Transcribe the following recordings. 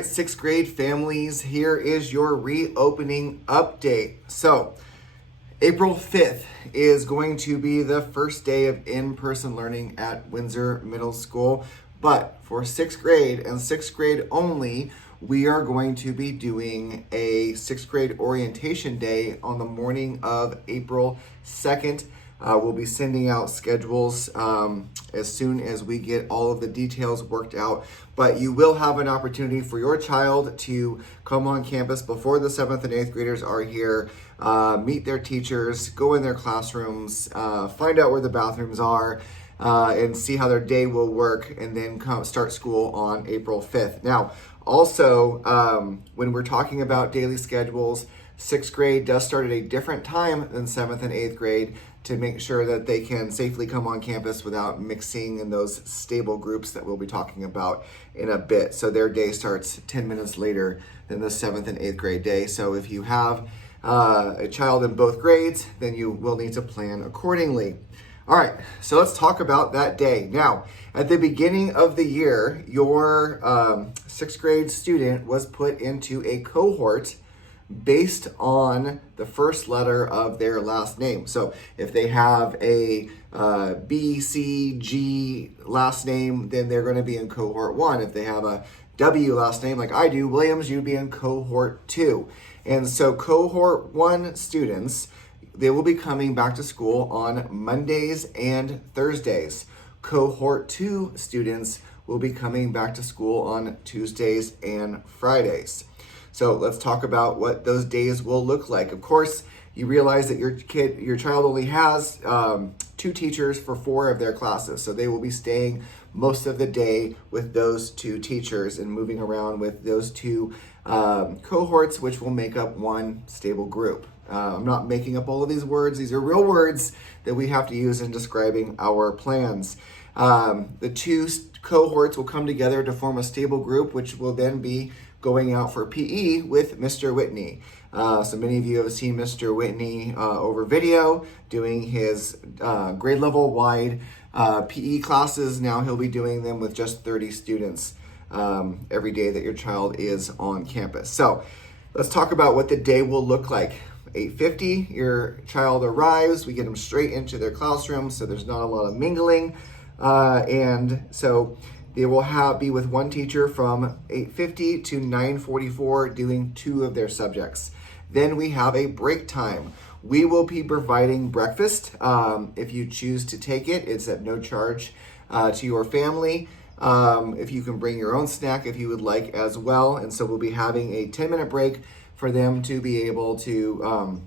right, sixth grade families, here is your reopening update. So, April 5th is going to be the first day of in-person learning at Windsor Middle School. But for sixth grade and sixth grade only, we are going to be doing a sixth grade orientation day on the morning of April 2nd. We'll be sending out schedules as soon as we get all of the details worked out. But you will have an opportunity for your child to come on campus before the 7th and 8th graders are here, meet their teachers, go in their classrooms, find out where the bathrooms are, and see how their day will work, and then start school on April 5th. Now, also, when we're talking about daily schedules, sixth grade does start at a different time than 7th and 8th grade to make sure that they can safely come on campus without mixing in those stable groups that we'll be talking about in a bit. So their day starts 10 minutes later than the 7th and 8th grade day. So if you have a child in both grades, then you will need to plan accordingly. All right, so let's talk about that day. Now, at the beginning of the year, your sixth grade student was put into a cohort based on the first letter of their last name. So if they have a B, C, G last name, then they're going to be in cohort 1. If they have a W last name, like I do, Williams, you'd be in cohort 2. And so cohort 1 students, they will be coming back to school on Mondays and Thursdays. Cohort 2 students will be coming back to school on Tuesdays and Fridays. So let's talk about what those days will look like. Of course, you realize that your child only has 2 teachers for 4 of their classes. So they will be staying most of the day with those 2 teachers and moving around with those 2 cohorts, which will make up one stable group. I'm not making up all of these words. These are real words that we have to use in describing our plans. The 2 cohorts will come together to form a stable group, which will then be going out for PE with Mr. Whitney. So many of you have seen Mr. Whitney over video doing his grade level wide PE classes. Now he'll be doing them with just 30 students every day that your child is on campus. So let's talk about what the day will look like. 8:50, your child arrives. We get them straight into their classroom, so there's not a lot of mingling. And so they will be with one teacher from 8:50 to 9:44 doing 2 of their subjects. Then we have a break time. We will be providing breakfast. If you choose to take it, it's at no charge to your family. If you can bring your own snack if you would like as well. And so we'll be having a 10-minute break for them to be able to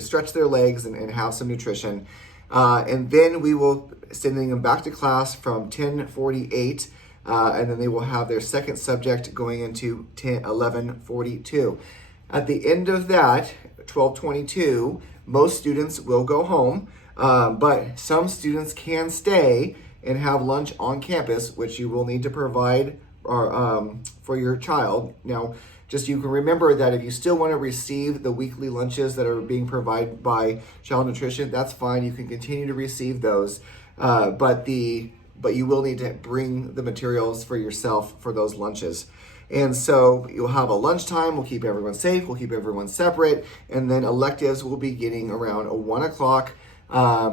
stretch their legs and have some nutrition. And then we will sending them back to class from 10:48, and then they will have their second subject going into 11:42. At the end of that, 12:22, most students will go home, but some students can stay and have lunch on campus, which you will need to provide for your child. Now, just you can remember that if you still want to receive the weekly lunches that are being provided by Child Nutrition, that's fine. You can continue to receive those, but you will need to bring the materials for yourself for those lunches. And so you'll have a lunchtime. We'll keep everyone safe. We'll keep everyone separate. And then electives will be getting around 1 o'clock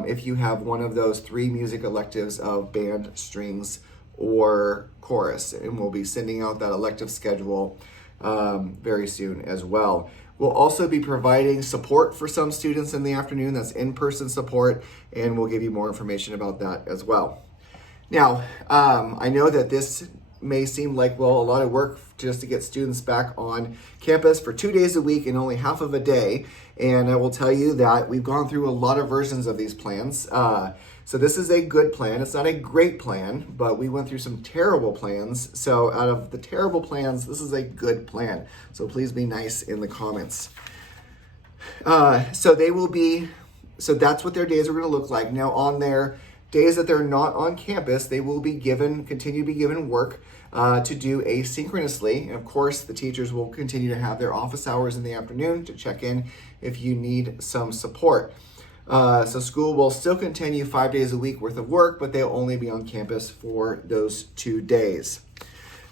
if you have one of those 3 music electives of band, strings, or chorus. And we'll be sending out that elective schedule very soon as well. We'll also be providing support for some students in the afternoon. That's in-person support, and we'll give you more information about that as well. Now, I know that this may seem like, well, a lot of work just to get students back on campus for 2 days a week and only half of a day. And I will tell you that we've gone through a lot of versions of these plans. So this is a good plan. It's not a great plan, but we went through some terrible plans. So out of the terrible plans, this is a good plan. So please be nice in the comments. So that's what their days are going to look like. Now on their days that they're not on campus, they will be continue to be given work to do asynchronously. And of course, the teachers will continue to have their office hours in the afternoon to check in if you need some support. So school will still continue 5 days a week worth of work, but they'll only be on campus for those 2 days.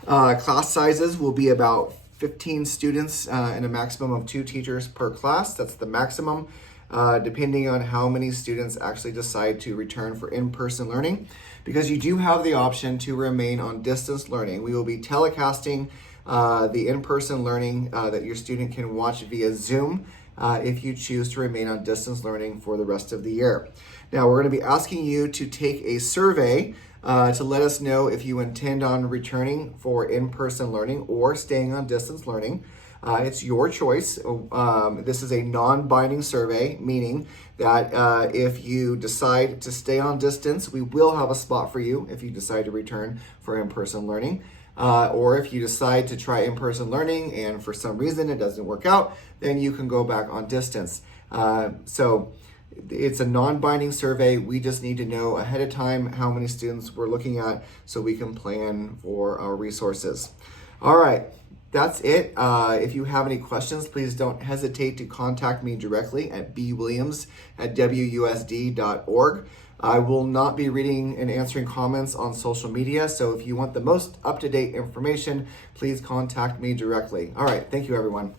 Class sizes will be about 15 students and a maximum of 2 teachers per class. That's the maximum, depending on how many students actually decide to return for in-person learning, because you do have the option to remain on distance learning. We will be telecasting the in-person learning that your student can watch via Zoom if you choose to remain on distance learning for the rest of the year. Now, we're going to be asking you to take a survey to let us know if you intend on returning for in-person learning or staying on distance learning. It's your choice. This is a non-binding survey, meaning that if you decide to stay on distance, we will have a spot for you if you decide to return for in-person learning. Or if you decide to try in-person learning and for some reason it doesn't work out, then you can go back on distance. So it's a non-binding survey. We just need to know ahead of time how many students we're looking at so we can plan for our resources. All right, that's it. If you have any questions, please don't hesitate to contact me directly at bwilliams@wusd.org. I will not be reading and answering comments on social media, so if you want the most up-to-date information, please contact me directly. All right, thank you, everyone.